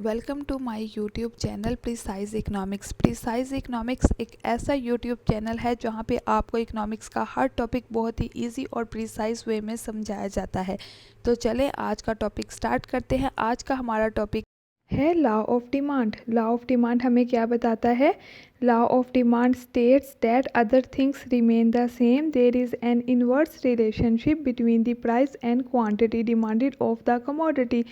Welcome to my YouTube channel precise economics. Precise economics एक ऐसा YouTube channel है जहां पे आपको इकोनॉमिक्स का हर टॉपिक बहुत ही इजी और प्रिसाइज वे में समझाया जाता है। तो चलें आज का टॉपिक स्टार्ट करते हैं। आज का हमारा टॉपिक है law of demand. Law of demand हमें क्या बताता है? Law of demand states that other things remain the same, there is an inverse relationship between the price and quantity demanded of the commodity.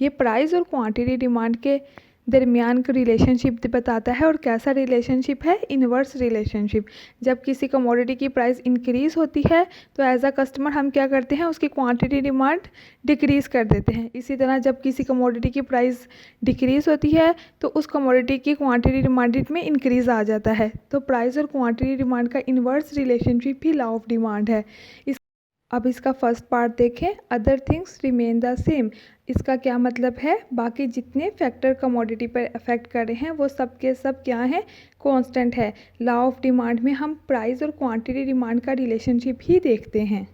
ये price और quantity demand के दरमियान का relationship बताता है। और कैसा रिलेशनशिप है? Inverse relationship. जब किसी कमोडिटी की प्राइस इंक्रीज होती है तो एज अ कस्टमर हम क्या करते हैं? उसकी क्वांटिटी डिमांड डिक्रीज़ कर देते हैं। इसी तरह जब किसी कमोडिटी की प्राइस डिक्रीज़ होती है तो उस कमोडिटी की क्वांटिटी डिमांड में इंक्रीज़ आ जाता है। तो प्राइस और क्वांटिटी डिमांड का inverse relationship he law of demand है। अब इसका फर्स्ट पार्ट देखें, other things remain the same. इसका क्या मतलब है? बाकी जितने फैक्टर कमोडिटी पर अफेक्ट कर रहे हैं वो सब के सब क्या हैं? कांस्टेंट है। लॉ ऑफ डिमांड में हम प्राइस और क्वांटिटी डिमांड का रिलेशनशिप ही देखते हैं।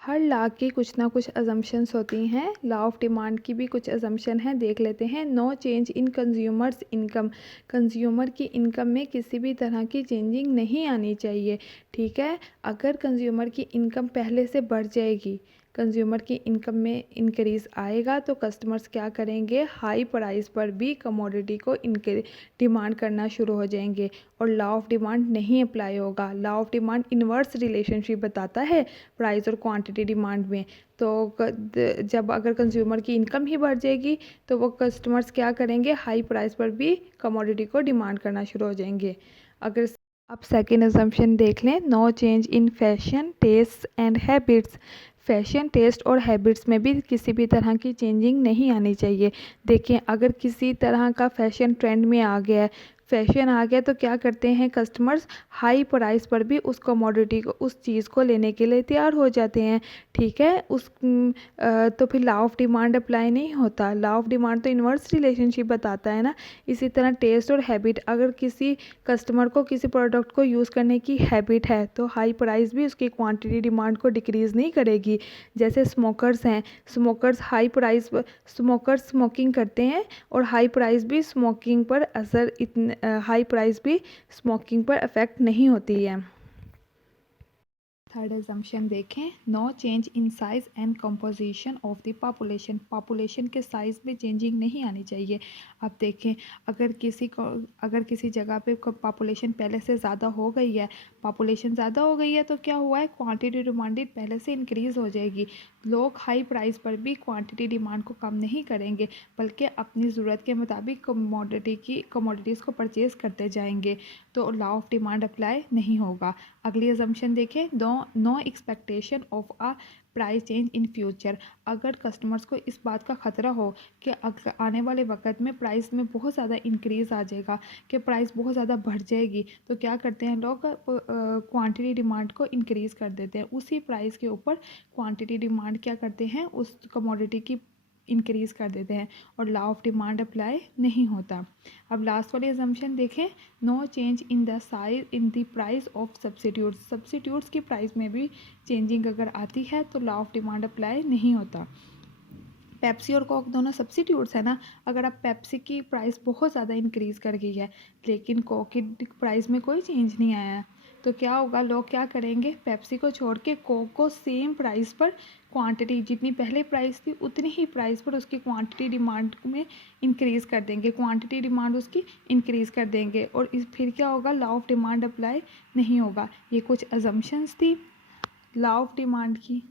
हर लॉ की कुछ ना कुछ अजम्पशंस होती हैं। लॉ ऑफ डिमांड की भी कुछ अजम्पशन हैं, देख लेते हैं। No change in consumers income. Consumer की इनकम में किसी भी तरह की चेंजिंग नहीं आनी चाहिए। ठीक है, अगर कंज्यूमर की इनकम पहले से बढ़ जाएगी, कंज्यूमर की इनकम में इंक्रीज़ आएगा तो कस्टमर्स क्या करेंगे? हाई प्राइस पर भी कमोडिटी को डिमांड करना शुरू हो जाएंगे और लॉ ऑफ डिमांड नहीं अप्लाई होगा। Law of demand inverse relationship बताता है प्राइस और क्वांटिटी डिमांड में। तो जब अगर कंज्यूमर की इनकम ही बढ़ जाएगी तो वो कस्टमर्स क्या करेंगे? हाई प्राइस पर भी कमोडिटी को डिमांड करना शुरू हो जाएंगे। अगर अब सेकेंड असम्पशन देख लें, no change in fashion taste and habits. Fashion taste और हैबिट्स में भी किसी भी तरह की चेंजिंग नहीं आनी चाहिए। देखिए, अगर किसी तरह का फैशन ट्रेंड में आ गया है, फैशन आ गया तो क्या करते हैं कस्टमर्स? हाई प्राइस पर भी उस कमोडिटी को, उस चीज़ को लेने के लिए तैयार हो जाते हैं। ठीक है, तो फिर लॉ ऑफ डिमांड अप्लाई नहीं होता। लॉ ऑफ डिमांड तो इनवर्स रिलेशनशिप बताता है ना। इसी तरह टेस्ट और हैबिट, अगर किसी कस्टमर को किसी प्रोडक्ट को यूज़ करने की हैबिट है तो हाई प्राइस भी उसकी क्वांटिटी डिमांड को डिक्रीज़ नहीं करेगी। जैसे स्मोकर्स हैं, स्मोकर्स स्मोकिंग करते हैं और हाई प्राइस भी स्मोकिंग पर हाई प्राइस भी स्मोकिंग पर अफेक्ट नहीं होती है। थर्ड एग्जाम्पशन देखें, no change in size and composition of the population. Population के साइज़ में चेंजिंग नहीं आनी चाहिए। अब देखें, अगर किसी जगह पे पॉपुलेशन पहले से ज़्यादा हो गई है, पॉपुलेशन ज़्यादा हो गई है तो क्या हुआ है? क्वांटिटी डिमांडेड पहले से इंक्रीज़ हो जाएगी। लोग हाई प्राइस पर भी क्वांटिटी डिमांड को कम नहीं करेंगे बल्कि अपनी ज़रूरत के मुताबिक कमोडिटीज़ को परचेज़ करते जाएंगे। तो लॉ ऑफ डिमांड अप्लाई नहीं होगा। अगली अजम्पशन देखें, no expectation of a price change in future. अगर कस्टमर्स को इस बात का ख़तरा हो कि आने वाले वक्त में प्राइस में बहुत ज़्यादा इंक्रीज़ आ जाएगा, कि प्राइस बहुत ज़्यादा बढ़ जाएगी, तो क्या करते हैं लोग? क्वांटिटी डिमांड को इंक्रीज़ कर देते हैं। उसी प्राइस के ऊपर क्वांटिटी डिमांड क्या करते हैं? उस कमोडिटी की इंक्रीज़ कर देते हैं और लॉ ऑफ डिमांड अप्लाई नहीं होता। अब लास्ट वाली अजम्पशन देखें, no change in the size in the price of substitutes. Substitutes की प्राइस में भी चेंजिंग अगर आती है तो लॉ ऑफ डिमांड अप्लाई नहीं होता। पेप्सी और कोक दोनों सब्सिट्यूट्स है ना। अगर आप पेप्सी की प्राइस बहुत ज़्यादा इंक्रीज़ कर गई है लेकिन कोक की प्राइस में कोई चेंज नहीं आया है तो क्या होगा? लोग क्या करेंगे? पेप्सी को छोड़ के कोक को सेम प्राइस पर, क्वांटिटी जितनी पहले प्राइस थी उतनी ही प्राइस पर उसकी क्वांटिटी डिमांड में इंक्रीज़ कर देंगे, क्वांटिटी डिमांड उसकी इंक्रीज़ कर देंगे और फिर क्या होगा? लॉ ऑफ डिमांड अप्लाई नहीं होगा। ये कुछ अजम्पशंस थी लॉ ऑफ डिमांड की।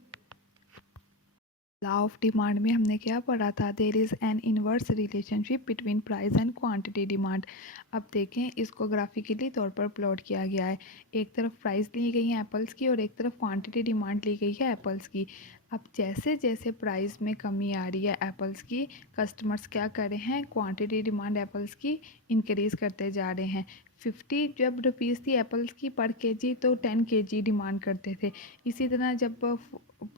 लॉ ऑफ डिमांड में हमने क्या पढ़ा था? There is an inverse relationship between price and quantity demand. अब देखें, इसको ग्राफिकली तौर पर प्लॉट किया गया है। एक तरफ प्राइस ली गई है एप्पल्स की और एक तरफ क्वांटिटी डिमांड ली गई है एप्पल्स की। अब जैसे जैसे प्राइस में कमी आ रही है एप्पल्स की, कस्टमर्स क्या कर रहे हैं? क्वांटिटी डिमांड एप्पल्स की इंक्रीज़ करते जा रहे हैं। 50 जब रुपीज़ थी एप्पल्स की पर केजी तो 10 केजी डिमांड करते थे। इसी तरह जब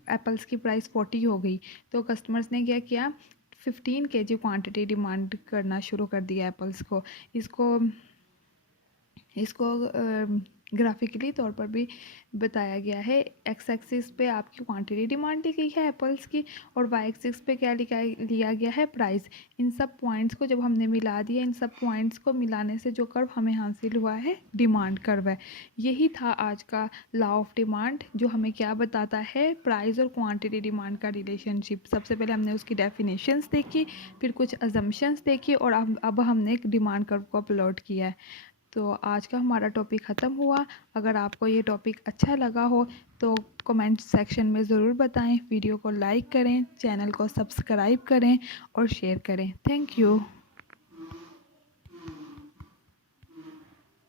एप्पल्स की प्राइस 40 हो गई तो कस्टमर्स ने क्या किया? 15 केजी क्वांटिटी डिमांड करना शुरू कर दिया एप्पल्स को। इसको ग्राफिकली तौर पर भी बताया गया है। एक्स एक्सिस पे आपकी क्वांटिटी डिमांड दी गई है एप्पल्स की, और वाई एक्सिस पे क्या लिया गया है, प्राइस। इन सब पॉइंट्स को जब हमने मिला दिया, इन सब पॉइंट्स को मिलाने से जो कर्व हमें हासिल हुआ है, डिमांड कर्व है। यही था आज का लॉ ऑफ डिमांड, जो हमें क्या बताता है, प्राइस और क्वांटिटी डिमांड का रिलेशनशिप। सबसे पहले हमने उसकी डेफिनेशंस देखी, फिर कुछ अजम्पशंस देखी, और अब हमने एक डिमांड कर्व को अपलोड किया है। तो आज का हमारा टॉपिक ख़त्म हुआ। अगर आपको ये टॉपिक अच्छा लगा हो तो कमेंट सेक्शन में ज़रूर बताएं। वीडियो को लाइक करें, चैनल को सब्सक्राइब करें और शेयर करें। Thank you.